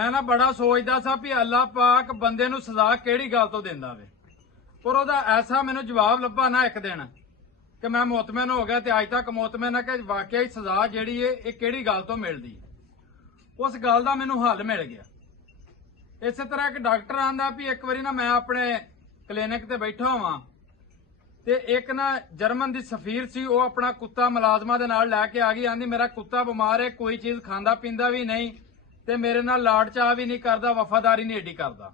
मैं ना बड़ा सोचदा सा भी अल्लाह पाक बंदे नूं सजा किहड़ी गल तो दिंदा वे, पर ओहदा ऐसा मैनूं जवाब लब्भा ना एक दिन कि मैं मुतमिन हो गया ते अज तक मुतमिन है कि वाकई सजा जिहड़ी है ये किहड़ी गल तो मिलदी है। उस गल दा मैनूं हल मिल गया। इस तरह एक डॉक्टर आंदा भी एक बारी ना मैं अपने क्लिनिक ते बैठा होवां ते एक ना जर्मन दी सफीर सी, वो अपना कुत्ता मुलाजमा दे नाल लैके आ गई। आंदी मेरा कुत्ता बीमार है, कोई चीज खांदा पींदा भी नहीं ते मेरे नाल लाड़ चाह भी नहीं करदा, वफादारी नहीं एडी करदा।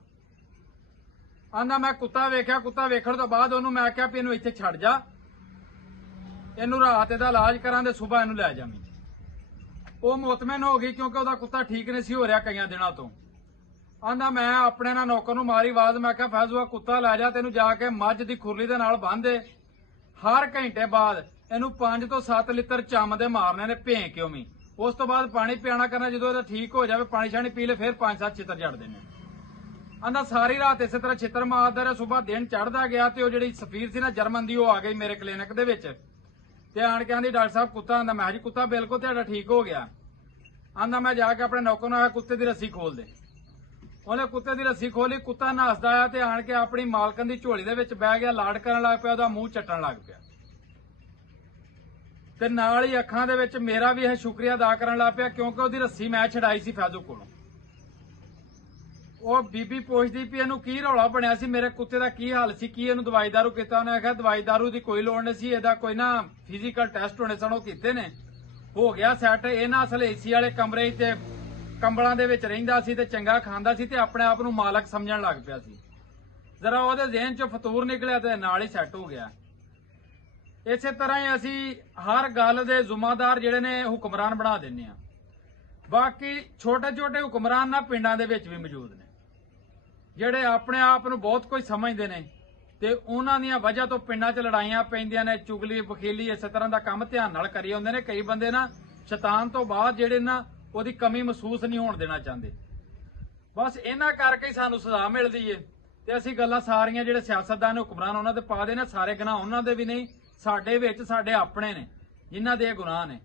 आंदा मैं कुत्ता वेख्या, कुत्ता वेखण तो बाद ओनू मैं आख्या भी इनू इत्थे छड्ड जा, इनू रात इहदा इलाज करां ते सुबह इनू लै जावीं। वो मुतमिन हो गई क्योंकि ओहदा कुत्ता ठीक नहीं सी हो रहा कई दिनों तो। आंदा मैं अपने ना नौकर नूं मारी आवाज, मैं आख्या फैजूआ कुत्ता लै जा, तेनू जाके मझ दी खुरली दे नाल बन्ध दे, हर घंटे बाद इनू 5 तो 7 लीटर चम दे मारने ने भें क्यों भी। उस तो बाद पानी पियाना करना, जो ठीक हो जाए पानी शानी पी ले, फिर 5-7 छितर जड़ देने। आंदा सारी रात इस तरह छितर मारदा रहा, सुबह दिन चढ़दा गया ते जिहड़ी सफीर सी ना जर्मन दी, आ गई मेरे क्लिनिक दे विच ते आण के आंदी डॉक्टर साहब कुत्ता। आंदा मैं जी कुत्ता बिल्कुल तुहाडा ठीक हो गया। आंदा मैं जाके अपने नौकर नूं आख्या कुत्ते दी रस्सी खोल दे। उन्हें कुत्ते दी रस्सी खोली, कुत्ता नसदा आया ते आण के अपनी मालकन दी झोली दे विच बह गया, लाड़ करन लग पिया, ओहदा मूंह चट्टण लग पिया ते नाल ही अखां दे विच मेरा भी यह शुक्रिया अदा करन लग पिया क्योंकि ओहदी रस्सी मैं छड़ाई सी फैजू कोलों। ਉਹ बीबी पुछदी भी इहनूं की रौला बनिया सी, मेरे कुत्ते दा की हाल सी, की इहनूं दवाई दारू कीता। उन्हें आख्या दवाई दारू दी कोई लोड़ नहीं सी, इहदा कोई ना फिजिकल टेस्ट होने सन, ओह कीते ने, हो गया सैट। इह ना असल एसी वाले कमरे ते कंबलां दे विच रहिंदा सी ते चंगा खांदा सी ते अपने आप नूं मालक समझण लग पिया सी। जरा ओहदे ज़हन चों फतूर निकलिया ते नाल ही सैट हो गया। इसे तरह ही असी हर गल दे जुम्मेदार जिहड़े ने हुक्मरान बना दिंदे आ। बाकी छोटे छोटे हुक्मरान ना पिंडां दे विच भी मौजूद ने ਜਿਹੜੇ ਆਪਣੇ ਆਪ ਨੂੰ ਬਹੁਤ ਕੁਝ ਸਮਝਦੇ ਨੇ ਤੇ ਉਹਨਾਂ ਦੀਆਂ ਵਜ੍ਹਾ ਤੋਂ ਪਿੰਡਾਂ 'ਚ ਲੜਾਈਆਂ ਪੈਂਦੀਆਂ ਨੇ, ਚੁਗਲੀ ਵਖੀਲੀ ਇਸੇ ਤਰ੍ਹਾਂ ਦਾ ਕੰਮ ਧਿਆਨ ਨਾਲ ਕਰੀ ਹੁੰਦੇ ਨੇ। ਕਈ ਬੰਦੇ ਨਾ ਸ਼ੈਤਾਨ ਤੋਂ ਬਾਅਦ ਜਿਹੜੇ ਨਾ ਉਹਦੀ ਕਮੀ ਮਹਿਸੂਸ ਨਹੀਂ ਹੋਣ ਦੇਣਾ ਚਾਹੁੰਦੇ। ਬਸ ਇਹਨਾਂ ਕਰਕੇ ਹੀ ਸਾਨੂੰ ਸਜ਼ਾ ਮਿਲਦੀ ਏ ਤੇ ਅਸੀਂ ਗੱਲਾਂ ਸਾਰੀਆਂ ਜਿਹੜੇ ਸਿਆਸਤਦਾਨ ਹੁਕਮਰਾਨ ਉਹਨਾਂ ਤੇ ਪਾ ਦੇ ਨੇ, ਸਾਰੇ ਗੁਨਾਹ ਉਹਨਾਂ ਦੇ ਵੀ ਨਹੀਂ, ਸਾਡੇ ਵਿੱਚ ਸਾਡੇ ਆਪਣੇ ਨੇ ਜਿਨ੍ਹਾਂ ਦੇ ਗੁਨਾਹ ਨੇ।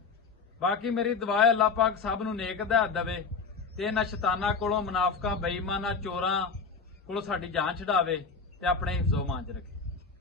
ਬਾਕੀ ਮੇਰੀ ਦੁਆ ਹੈ ਅੱਲਾਹ ਪਾਕ ਸਭ ਨੂੰ ਨੇਕ ਹਦਾਇਤ ਦੇਵੇ ਤੇ ਇਹਨਾਂ ਸ਼ੈਤਾਨਾਂ ਕੋਲੋਂ, ਮੁਨਾਫਕਾਂ, ਬੇਈਮਾਨਾਂ, ਚੋਰਾਂ ਕੋਲੋਂ ਸਾਡੀ ਜਾਨ ਛਡਾਵੇ ਤੇ ਆਪਣੇ ਹਿਫਜ਼ੋ ਮਾਨ ਚ ਰੱਖੇ।